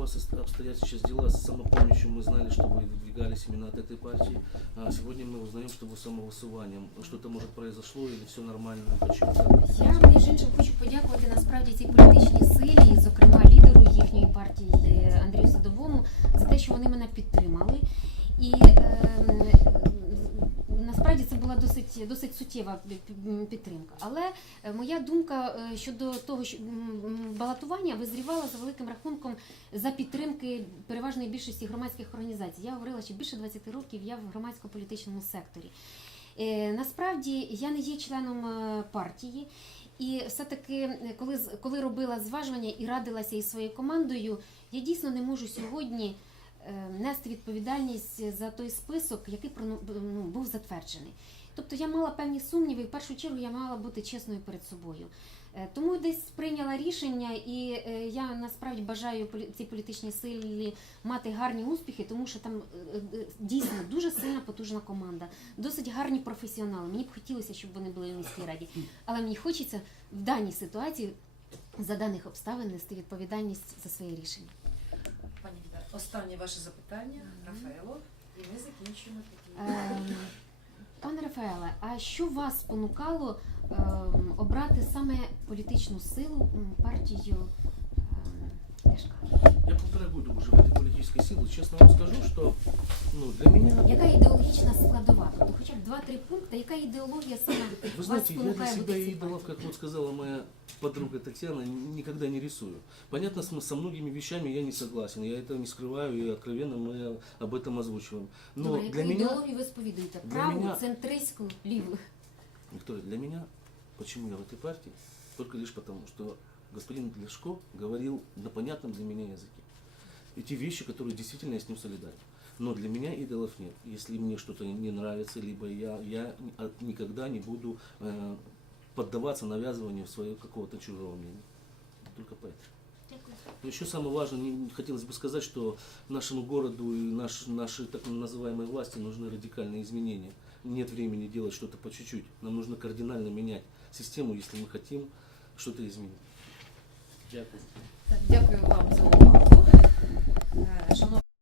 вас ост- обстоят сейчас дела? С самопомощью мы знали, что вы выдвигались именно от этой партии. А сегодня мы узнаем, что вы самовысуванием. Что-то, может, произошло или все нормально? Почему так? Я між іншим хочу подякувати насправді цій політичній силі, зокрема лідеру їхньої партії е, Андрію Садовому, за те, що вони мене підтримали. І ем, насправді це була досить, досить суттєва пі- пі- підтримка. Але е, моя думка е, щодо того, що балотування визрівала за великим рахунком за підтримки переважної більшості громадських організацій. Я говорила, що більше 20 років я в громадсько-політичному секторі. Е, Насправді я не є членом партії, і все-таки, коли, коли робила зважування і радилася із своєю командою, я дійсно не можу сьогодні нести відповідальність за той список, який ну, був затверджений. Тобто я мала певні сумніви, і в першу чергу я мала бути чесною перед собою. Е, Тому десь прийняла рішення, і е, я насправді бажаю цій політичній силі мати гарні успіхи, тому що там е, е, дійсно дуже сильна потужна команда, досить гарні професіонали. Мені б хотілося, щоб вони були у міській раді. Але мені хочеться в даній ситуації за даних обставин нести відповідальність за своє рішення. Пані Віта, останнє ваше запитання, Рафаело, і ми закінчуємо такі. Ем, Пане Рафаеле, а що вас спонукало ем, обрати саме політичну силу м, партію политической силе. Честно вам скажу, что ну, для меня... Яка ідеологічна складова? Тобто хоча б два-три пункти, яка ідеологія саме Вы вас знаете, я для спонукає себя бути в цій идолов, партії? как вот сказала моя подруга Татьяна, никогда не рисую. Понятно, с- со многими вещами я не согласен, я это не скрываю и откровенно мы об этом озвучиваем. Но Добре, для яку меня, ідеологію ви сповідуєте? для Праву, мене- центристську, ліву? Виктория, для меня, почему я в этой партии, только лишь потому, что господин Ляшко говорил на понятном для меня языке. И те вещи, которые действительно я с ним солидарен. Но для меня идолов нет. Если мне что-то не нравится, либо я, я от- никогда не буду э, поддаваться навязыванию своего какого-то чужого мнения. Только поэтому. Но еще самое важное, хотелось бы сказать, что нашему городу и наш, нашей так называемой власти нужны радикальные изменения. Нет времени делать что-то по чуть-чуть. Нам нужно кардинально менять систему, если мы хотим что-то изменить. Дякую.